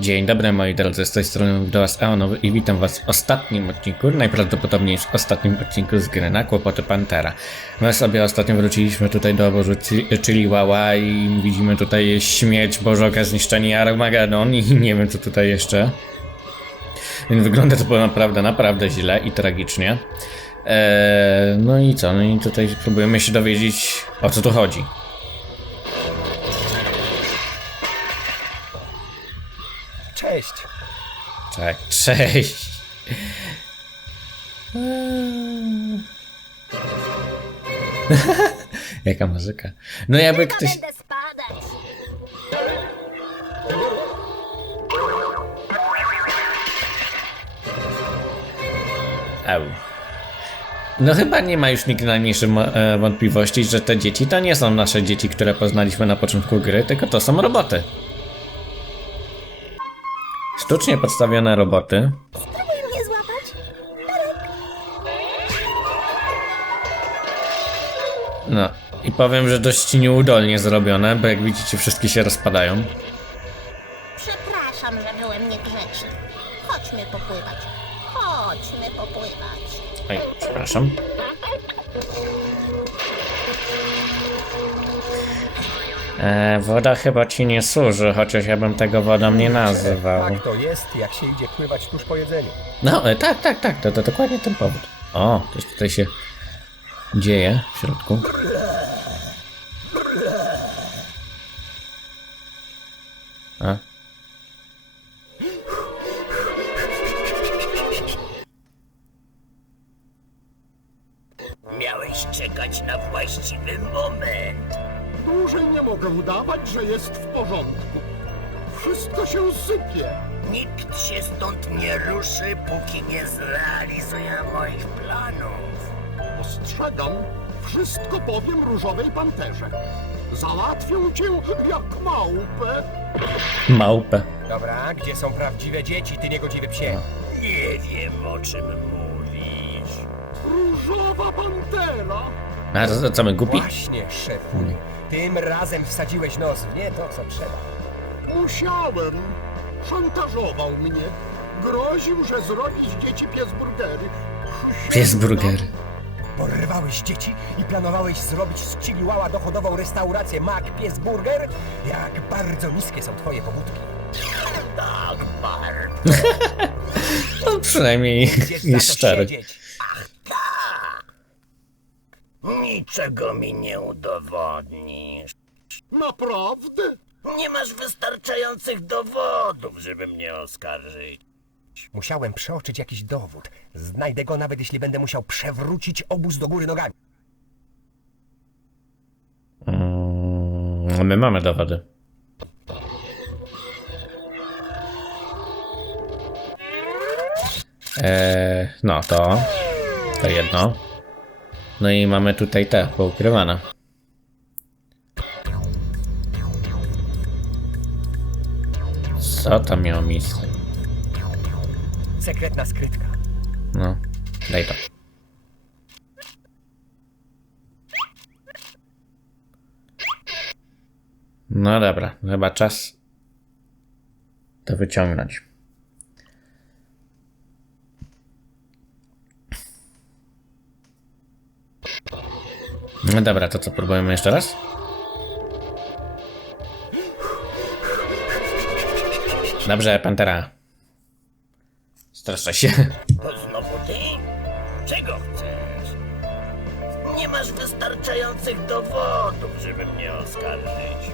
Dzień dobry moi drodzy, z tej strony do Was Eonowy i witam Was w ostatnim odcinku, najprawdopodobniej w ostatnim odcinku z gry na Kłopoty Pantera. My sobie ostatnio wróciliśmy tutaj do obozu Chiliwała i widzimy tutaj śmierć Bożoka, zniszczenie Armagedon i nie wiem co tutaj jeszcze. Więc wygląda to naprawdę, naprawdę źle i tragicznie. Eee, no i co, no i tutaj próbujemy się dowiedzieć o co tu chodzi. Cześć. Tak, cześć. Jaka muzyka. No jakby ktoś... Będę spadać. Au. No chyba nie ma już nikt najmniejszych e, wątpliwości, że te dzieci to nie są nasze dzieci, które poznaliśmy na początku gry, tylko to są roboty. Sztucznie podstawione roboty. Spróbuj mnie złapać. No i powiem, że dość nieudolnie zrobione, bo jak widzicie wszystkie się rozpadają. Przepraszam, że byłem niegrzeczny. Chodźmy popływać. Chodźmy popływać. Oj, przepraszam. E, woda chyba ci nie służy, chociaż ja bym tego wodą nie nazywał. Tak to jest, jak się idzie pływać tuż po jedzeniu. No, e, tak, tak, tak, to, to dokładnie ten powód. O, coś tutaj się dzieje w środku. A? Miałeś czekać na właściwy moment. Nie mogę udawać, że jest w porządku. Wszystko się sypie. Nikt się stąd nie ruszy, póki nie zrealizuje moich planów. Ostrzegam, wszystko powiem różowej panterze. Załatwią cię jak małpę. Małpę. Dobra, gdzie są prawdziwe dzieci, ty niegodziwy psie? Nie wiem, o czym mówisz. Różowa pantera. A to co my głupi? Właśnie, szefunie. Tym razem wsadziłeś nos w nie to, co trzeba. Usiałem. Szantażował mnie. Groził, że zrobi z dzieci piesburgery. Piesburger. Porywałeś dzieci i planowałeś zrobić z Chiliwała dochodową restaurację Mac Pies Burger? Jak bardzo niskie są twoje pobudki. Tak, bardzo. No przynajmniej Będziesz za jest szczery. siedzieć. Niczego mi nie udowodnisz. Naprawdę? Nie masz wystarczających dowodów, żeby mnie oskarżyć. Musiałem przeoczyć jakiś dowód. Znajdę go nawet jeśli będę musiał przewrócić obóz do góry nogami. Mm, my mamy dowody. Eee, no to. To jedno. No i mamy tutaj te poukrywane. Co tam miało miejsce? Sekretna skrytka. No, daj to. No dobra, chyba czas to wyciągnąć. No dobra, to co, próbujemy jeszcze raz? Dobrze, Pantera. Straszę się. To znowu ty? Czego chcesz? Nie masz wystarczających dowodów, żeby mnie oskarżyć.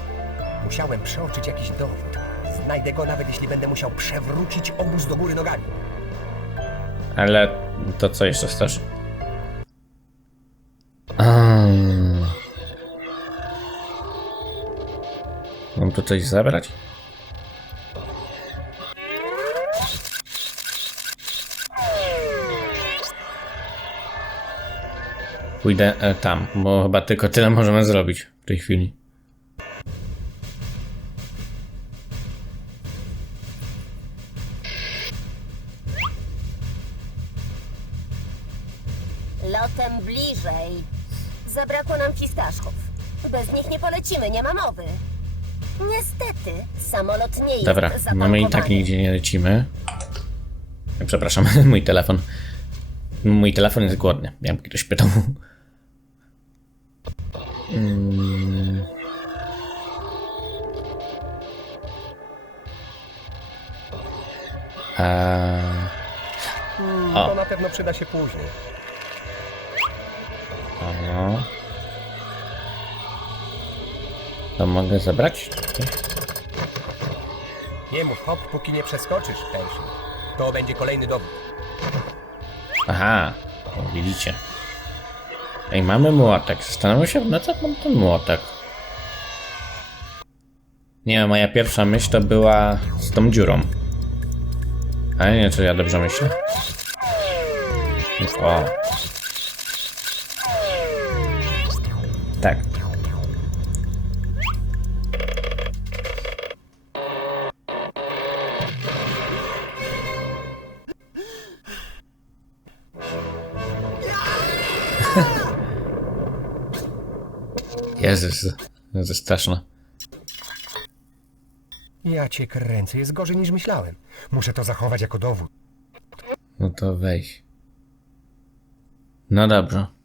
Musiałem przeoczyć jakiś dowód. Znajdę go nawet jeśli będę musiał przewrócić obóz do góry nogami. Ale to co jeszcze chcesz? A. Mam tu coś zabrać? Pójdę e, tam, bo chyba tylko tyle możemy zrobić w tej chwili. Lotem bliżej. Zabrakło nam fistaszków. Bez nich nie polecimy, nie ma mowy. Niestety, samolot nie jest Dobra, no my i tak nigdzie nie lecimy. Przepraszam, mój telefon. Mój telefon jest głodny, jakby ktoś pytał. Mm. Eee, O. To na pewno przyda się później. No. To mogę zabrać? Nie mów hop, póki nie przeskoczysz, Pershing. To będzie kolejny dowód. Aha, o, widzicie. Ej, mamy młotek. Zastanawiam się, na co mam ten młotek. Nie, moja pierwsza myśl to była z tą dziurą. Ale nie, czy ja dobrze myślę? O. Tak. Jezus, to jest straszne. Ja cię kręcę, jest gorzej niż myślałem. Muszę to zachować jako dowód. No to weź. No dobrze.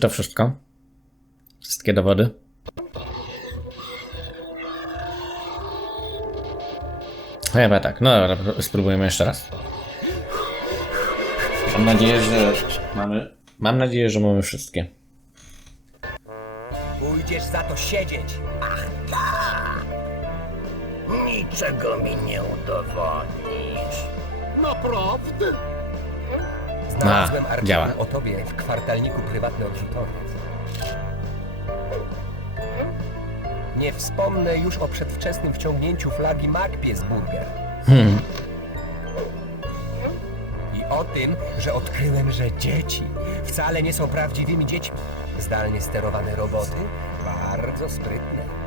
To wszystko? Wszystkie dowody? Chyba tak. No dobra, spróbujemy jeszcze raz. Mam nadzieję, że mamy. Mam nadzieję, że mamy wszystkie. Pójdziesz za to siedzieć. Niczego mi nie udowodnisz. Naprawdę? Znalazłem A, działa. o tobie w kwartalniku Prywatny Odrzutowiec. Nie wspomnę już o przedwczesnym wciągnięciu flagi Magpiesburger. Hmm. I o tym, że odkryłem, że dzieci wcale nie są prawdziwymi dziećmi. Zdalnie sterowane roboty, bardzo sprytne.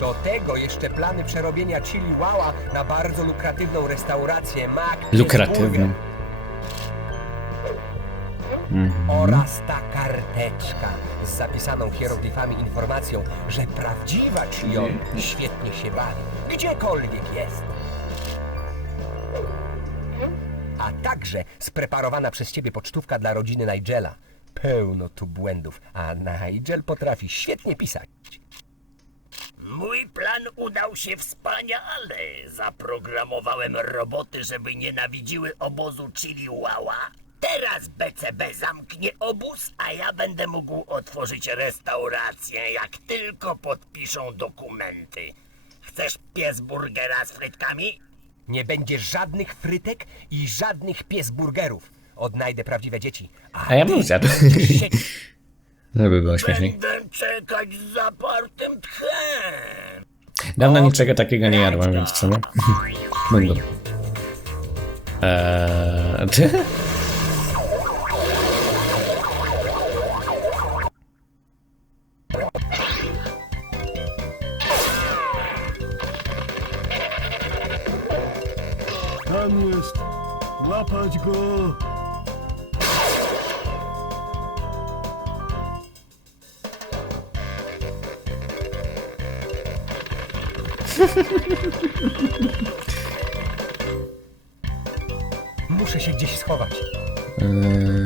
Do tego jeszcze plany przerobienia Chili Wała na bardzo lukratywną restaurację Magpiesburger. Lukratywną. Oraz ta karteczka z zapisaną hieroglifami informacją, że prawdziwa Chion świetnie się bawi, gdziekolwiek jest. A także spreparowana przez ciebie pocztówka dla rodziny Nigela. Pełno tu błędów, a Nigel potrafi świetnie pisać. Mój plan udał się wspaniale. Zaprogramowałem roboty, żeby nienawidziły obozu Chiliwała. Teraz BCB zamknie obóz, a ja będę mógł otworzyć restaurację, jak tylko podpiszą dokumenty. Chcesz pies burgera z frytkami? Nie będzie żadnych frytek i żadnych piesburgerów. Odnajdę prawdziwe dzieci. A ja bym zjadł. Siedź Żeby było śmieszniej. Będę czekać z zapartym tchem. Dawno niczego takiego nie jadłem, więc w sumie. Będę. Eee, ty? Tam jest. Łapać go. Muszę się gdzieś schować. Eee,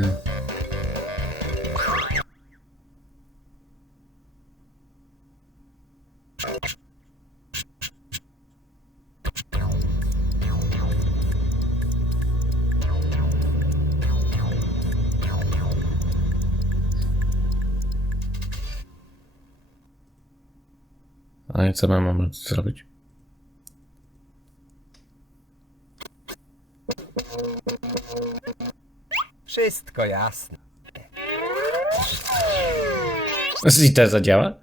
co my mamy zrobić? Wszystko jasne. I to zadziała?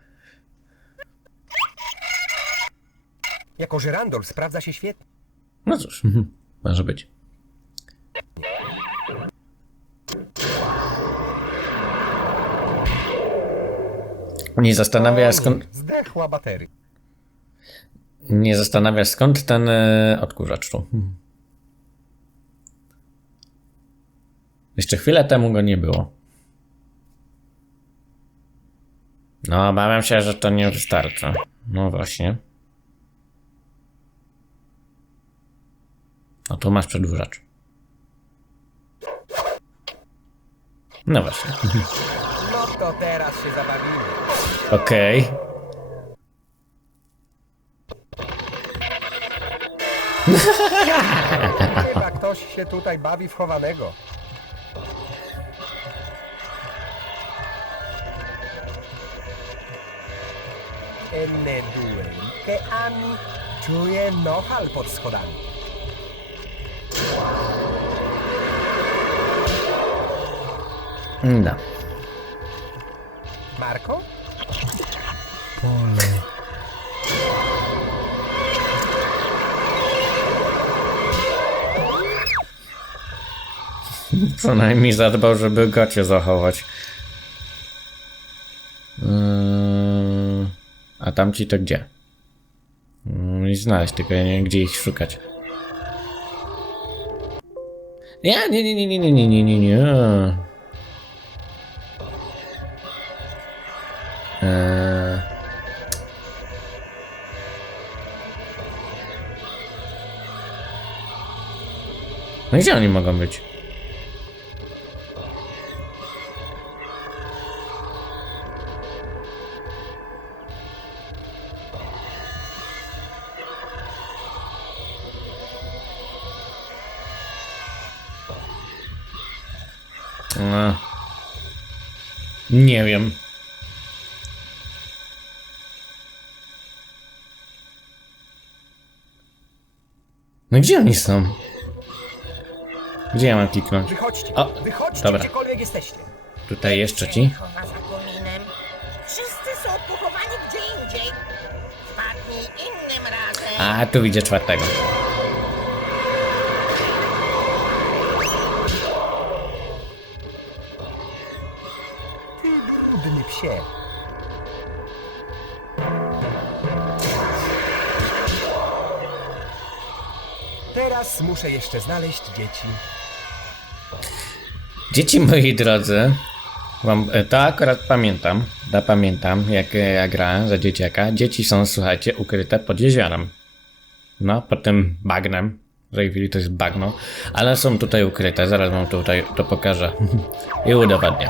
Jako żyrandol sprawdza się świetnie. No cóż, mhm, może być. Nie zastanawia skąd, Zdechła bateria. Nie zastanawia skąd ten e, odkurzacz tu. Hmm. Jeszcze chwilę temu go nie było. No, obawiam się, że to nie wystarczy. No właśnie. No tu masz przedłużacz. No właśnie. No to teraz się zabawimy. Okej. Chyba ktoś się tutaj bawi w chowanego. Enne due che ami czuję nohal pod schodami. No. Marko? Co najmniej zadbał, żeby gocie zachować. Yy, a tamci to gdzie? Yy, I znaleźć, tylko ja nie wiem, gdzie ich szukać. Nie, nie, nie, nie, nie, nie, nie, nie, nie, nie. Eee. No gdzie oni mogą być? Nie wiem. No gdzie oni są? Gdzie ja mam kliknąć? Wychodźcie, O, wychodźcie dobra. gdziekolwiek jesteście. Tutaj jeszcze ci? Chowa za kominem. Wszyscy są pochowani gdzie indziej. Wpadnij innym razem. A, tu widzę czwartego. Psie. Teraz muszę jeszcze znaleźć dzieci. Dzieci moi drodzy, wam, e, to akurat pamiętam, da pamiętam jak e, ja grałem za dzieciaka. Dzieci są, słuchajcie, ukryte pod jeziorem. No, pod tym bagnem. W tej chwili to jest bagno, ale są tutaj ukryte. Zaraz wam tutaj to pokażę i udowodnię.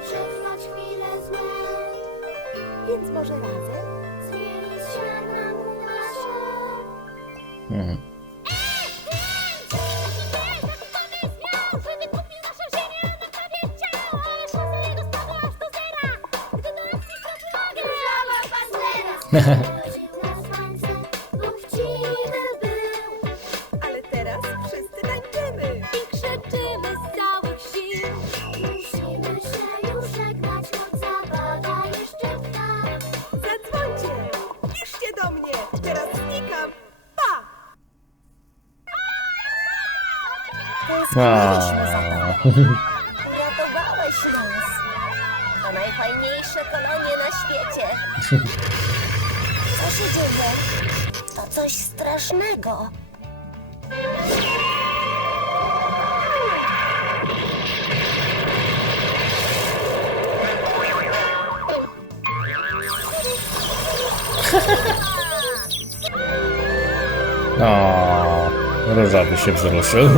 Ale teraz wszyscy tańczymy i krzyczymy z całych sił. Musimy się już żegnać, choć zabawa jeszcze trwa. Zadzwońcie, piszcie do mnie, teraz znikam. Pa! Tęskniliśmy za tobą. Uratowałeś nas. To najfajniejsze kolonie na świecie. To coś strasznego. O, różowy się wzruszył.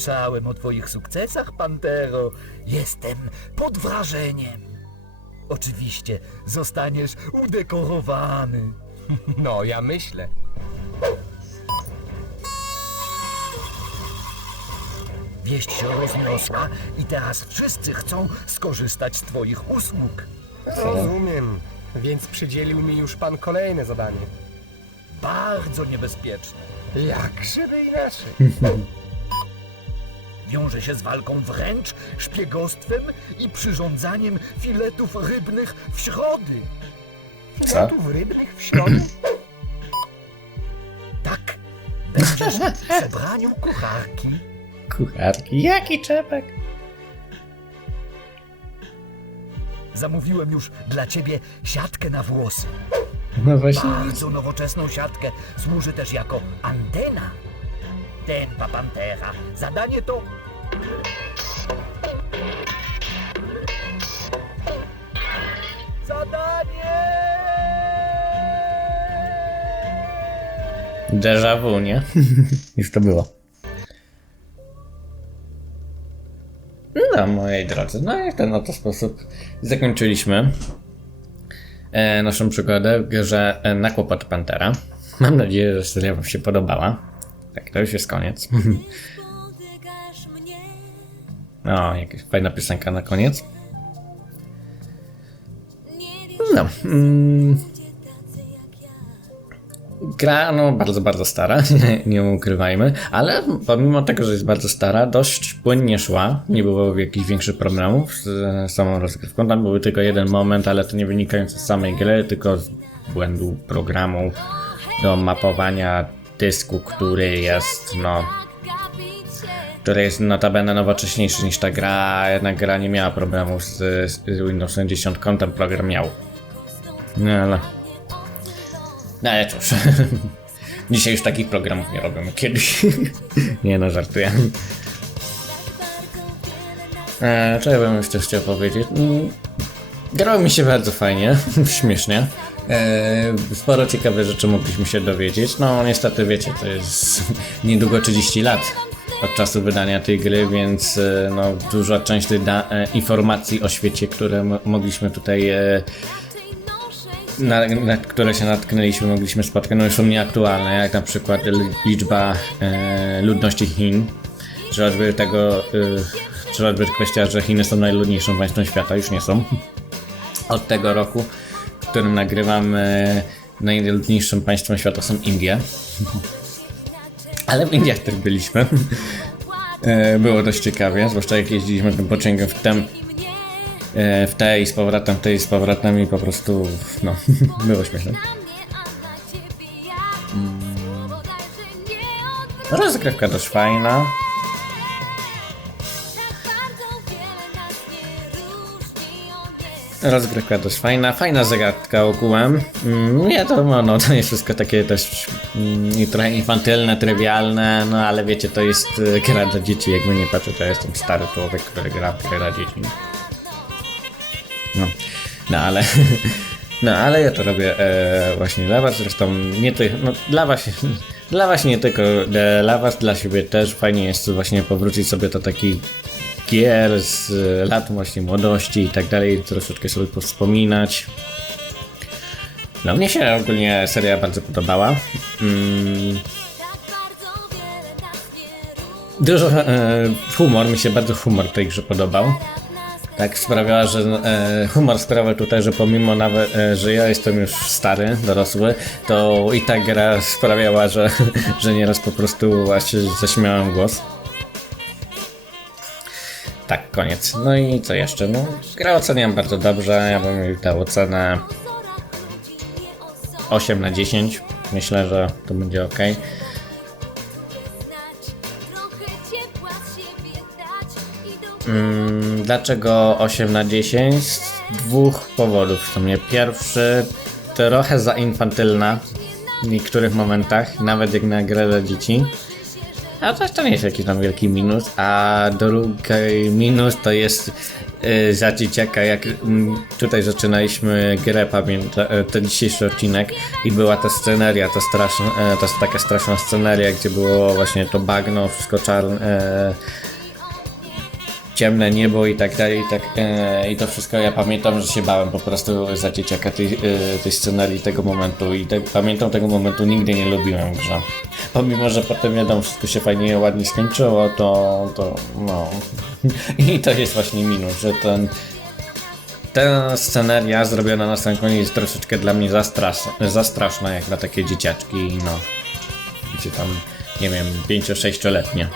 Słyszałem o twoich sukcesach, Pantero. Jestem pod wrażeniem. Oczywiście zostaniesz udekorowany. No, ja myślę. Wieść się rozniosła i teraz wszyscy chcą skorzystać z twoich usług. Rozumiem. Więc przydzielił mi już pan kolejne zadanie. Bardzo niebezpieczne. Jak żeby inaczej? Wiąże się z walką wręcz, szpiegostwem i przyrządzaniem filetów rybnych w środy. Filetów rybnych w środę? Tak, będziesz w przebraniu kucharki. Kucharki. Jaki czepek? Zamówiłem już dla ciebie siatkę na włosy. No właśnie. Bardzo nowoczesną siatkę. Służy też jako antena. Tempa Pantera. Zadanie to... Zadanie! Déjà vu, nie? Już to było. No, moi drodzy, no i w ten oto sposób zakończyliśmy e, naszą przygodę w grze e, na kłopot Pantera. Mam nadzieję, że seria Wam się podobała. Tak, to już jest koniec. O, jakaś fajna piosenka na koniec. Nie No, mm. Gra, no, bardzo, bardzo stara, nie ukrywajmy, ale pomimo tego, że jest bardzo stara, dość płynnie szła, nie było jakichś większych problemów z samą rozgrywką. Tam był tylko jeden moment, ale to nie wynikający z samej gry, tylko z błędu programu do mapowania dysku, który jest, no. Który jest notabene nowocześniejszy niż ta gra, a jednak gra nie miała problemów z, z Windowsem 10, ten program miał. No ale... No ale cóż. Dzisiaj już takich programów nie robimy. Kiedyś. nie no, żartuję. E, co ja bym jeszcze chciał powiedzieć? Mm, Grało mi się bardzo fajnie, śmiesznie. E, sporo ciekawych rzeczy mogliśmy się dowiedzieć. No niestety wiecie, to jest niedługo 30 lat od czasu wydania tej gry, więc e, no, duża część tych e, informacji o świecie, które mogliśmy tutaj e, na, na które się natknęliśmy, mogliśmy spotkać, no już są nieaktualne, jak na przykład liczba e, ludności Chin, czy choćby tego, e, czy choćby kwestia, że Chiny są najludniejszą państwem świata, już nie są. Od tego roku, w którym nagrywam, e, najludniejszym państwem świata są Indie. Ale w Indiach też byliśmy. E, Było dość ciekawie, zwłaszcza jak jeździliśmy tym pociągiem w tem, e, w tej z powrotem, tej z powrotem i po prostu, no, było śmieszne. Rozgrywka dość fajna. Rozgrywka dość fajna, fajna zagadka ogółem. Mm, wiadomo, no to jest wszystko takie dość mm, trochę infantylne, trywialne, no ale wiecie, to jest e, gra dla dzieci, jakby nie patrzę, to ja jestem stary człowiek, który gra w dla dzieci. No, no ale, no ale ja to robię e, właśnie dla was, zresztą nie tylko, no dla was, dla was nie tylko, e, dla was, dla siebie też fajnie jest właśnie powrócić sobie do takich gier z lat właśnie młodości i tak dalej, troszeczkę sobie powspominać. No mnie się ogólnie seria bardzo podobała. Mm, dużo e, humor, mi się bardzo humor tej grze podobał. Tak sprawiała, że e, humor sprawiał tutaj, że pomimo nawet, e, że ja jestem już stary, dorosły, to i ta gra sprawiała, że, że nieraz po prostu właśnie zaśmiałem głos. Tak, koniec. No i co jeszcze? No, oceniam bardzo dobrze, ja bym jej dał ocenę 8 na 10. Myślę, że to będzie ok. Mm, dlaczego 8 na 10? Z dwóch powodów w sumie. Pierwszy, trochę za infantylna w niektórych momentach, nawet jak na grę dla dzieci. A to, to nie jest jakiś tam wielki minus, a drugi minus to jest y, za dzieciaka, jak mm, tutaj zaczynaliśmy grę, pamiętam, ten dzisiejszy odcinek i była ta sceneria, to straszna, e, to taka straszna sceneria, gdzie było właśnie to bagno, wszystko czarne, e, ciemne niebo i tak dalej, i, tak, e, i to wszystko ja pamiętam, że się bałem po prostu za dzieciaka tej, e, tej scenarii, tego momentu i te, pamiętam tego momentu, nigdy nie lubiłem w grze. Pomimo, że potem wiadomo, wszystko się fajnie, ładnie skończyło, to, to no i to jest właśnie minus, że ten ta scenaria zrobiona na sam koniec jest troszeczkę dla mnie za straszna jak na takie dzieciaczki, no gdzie tam, nie wiem, 5-6-letnie.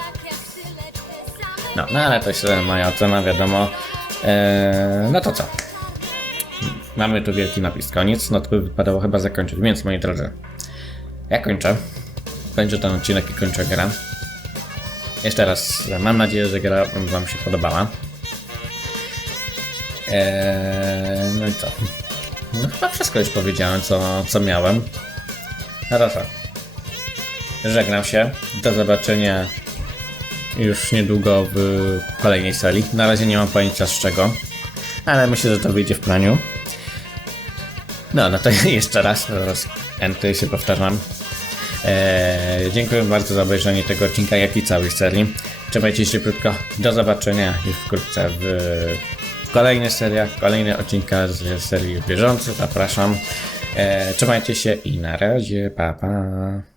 No, no ale to jest e, moja ocena, wiadomo. Eee, no to co? Mamy tu wielki napis koniec, no to by wypadało chyba zakończyć, więc moi drodzy, ja kończę. Kończę ten odcinek i kończę grę. Jeszcze raz mam nadzieję, że gra Wam się podobała. Eee, no i co? No chyba wszystko już powiedziałem, co, co miałem. No to co? Żegnam się. Do zobaczenia już niedługo w kolejnej serii. Na razie nie mam pojęcia z czego, ale myślę, że to wyjdzie w planiu. No, no to jeszcze raz, raz enty się powtarzam. Eee, dziękuję bardzo za obejrzenie tego odcinka, jak i całej serii. Trzymajcie się krótko. Do zobaczenia już wkrótce w kolejnych seriach, kolejne odcinka z serii bieżącej. Zapraszam. Eee, trzymajcie się i na razie. Pa, pa.